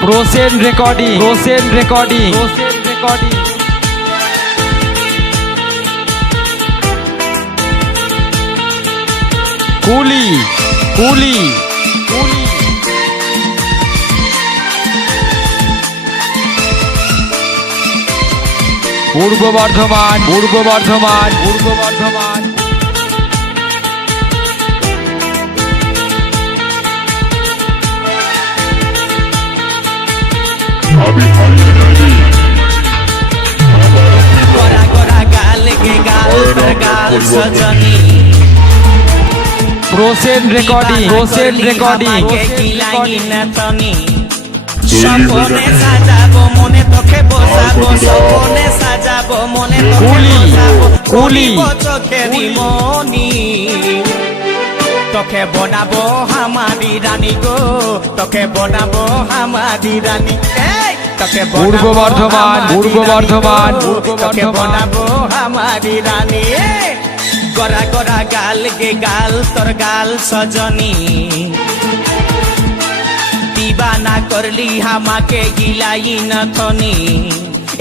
Process recording. Kuli. পূর্ব বর্ধমান। गोरा गोरा गाल के गाल पर गाल सजनी Process recording. के गिलाई न तनी सपने साजाबो मने তোকে বসাবো সপনে সাজাবো মনে তোকে বসাবো কলিব চোখেরি মনি তোকে বনাবো হামারি রানী গো তোকে বনাবো হামারি রানী এই তোকে পূর্ব বর্ধমান। তোকে বনাবো হামারি রানী গোরা গোরা গাল গে গাল তোর গাল সজনী দিবানা করলি হামাকে গিলাই নথনি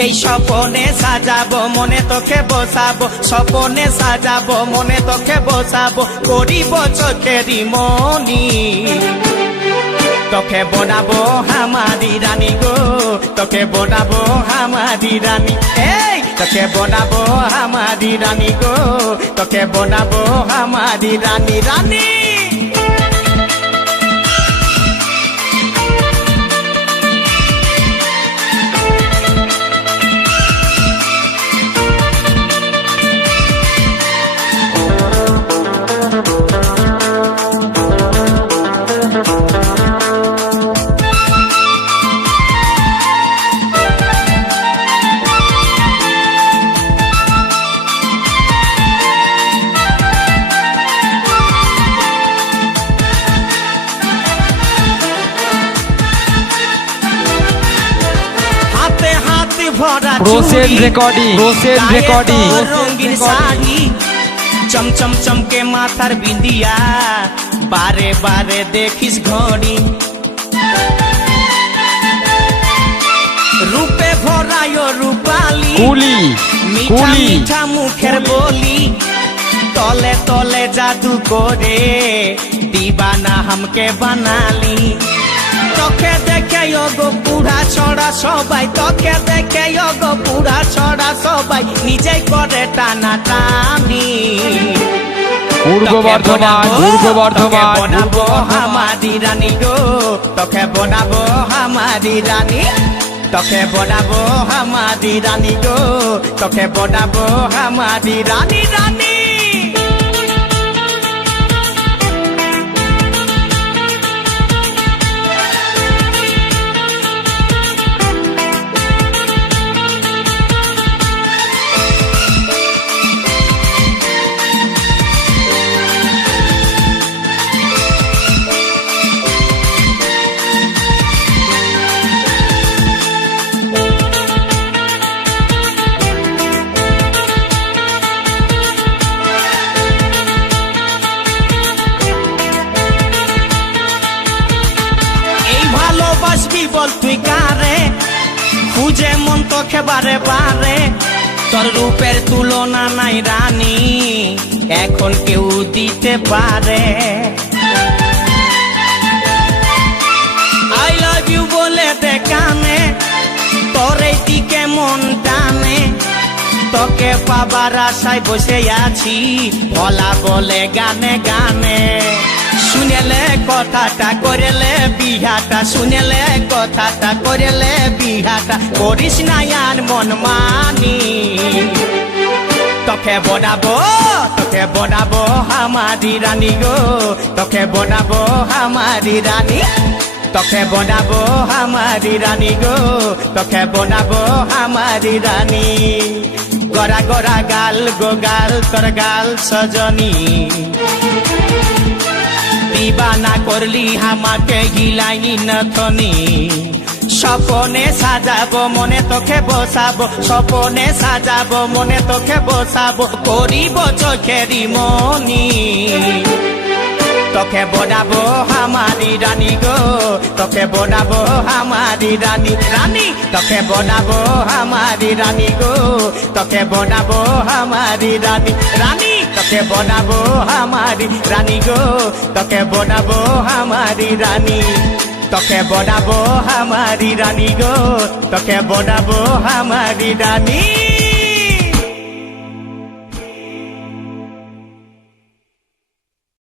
এই স্বপনে সাজাবো মনে তোকে বসাবো স্বপনে সাজাবো মনে তোকে বসাবো করিব চোখেরি মনি তোকে বনাবো হামারি রানী গো তোকে বনাবো হামারি রানী এই তোকে বনাবো হামারি রানী গো তোকে বনাবো হামারি রানী রানী Process recording. রঙিন শাড়ি চমচম চমকে মাথার বিন্দিয়া বারে বারে দেখিস ঘড়ি রূপে ভরায় রূপালি মিঠা মিঠা মুখের বলি তলে তলে জাদু করে দিবানা হামকে বানালি তোকে দেখে গো পুরা ছড়া সবাই তোকে দেখে গো পুরা ছড়া সবাই নিজে করে টানা টানি পূর্ব বর্ধমান। বনাবো হামারি রানী গো তোকে বনাবো হামারি রানী তোকে বনাবো হামারি রানী গো তোকে বনাবো হামারি রানী রানী বল তুই কারে খুঁজে মন তোকে বারে বারে তোর রূপের তুলনা নাই রানী এখন কেউ দিতে পারে আই লাভ ইউ বলে দে কানে তোর এই দিকে মন টানে তোকে পাবার আশায় বসে আছি ভোলা বলে গানে গানে শুনেলে কথাটা করেলে বিহাটা শুনেলে কথাটা করেলে বিহাটা করিস না আর মন মানি তোকে বনাবো হামারি রানী গো তোকে বনাবো হামারি রানী তোকে বনাবো হামারি রানী গো তোকে বনাবো হামারি রানী গোরা গোরা গাল গো গাল তোর গাল সজনী দিবানা করলি হামাকে গিলাই নথনি স্বপনে সাজাবো মনে তোকে বসাবো স্বপনে সাজাবো মনে তোকে বসাবো করিব চোখেরি মনি তোকে বনাবো আমারি রানী গো, তোকে বনাবো আমারি রানী, রানী তোকে বনাবো আমারি রানী গো, তোকে বনাবো আমারি রানী, রানী তোকে বনাবো আমারি রানী গো, তোকে বনাবো আমারি রানী, তোকে বনাবো আমারি রানী গো, তোকে বনাবো আমারি রানী।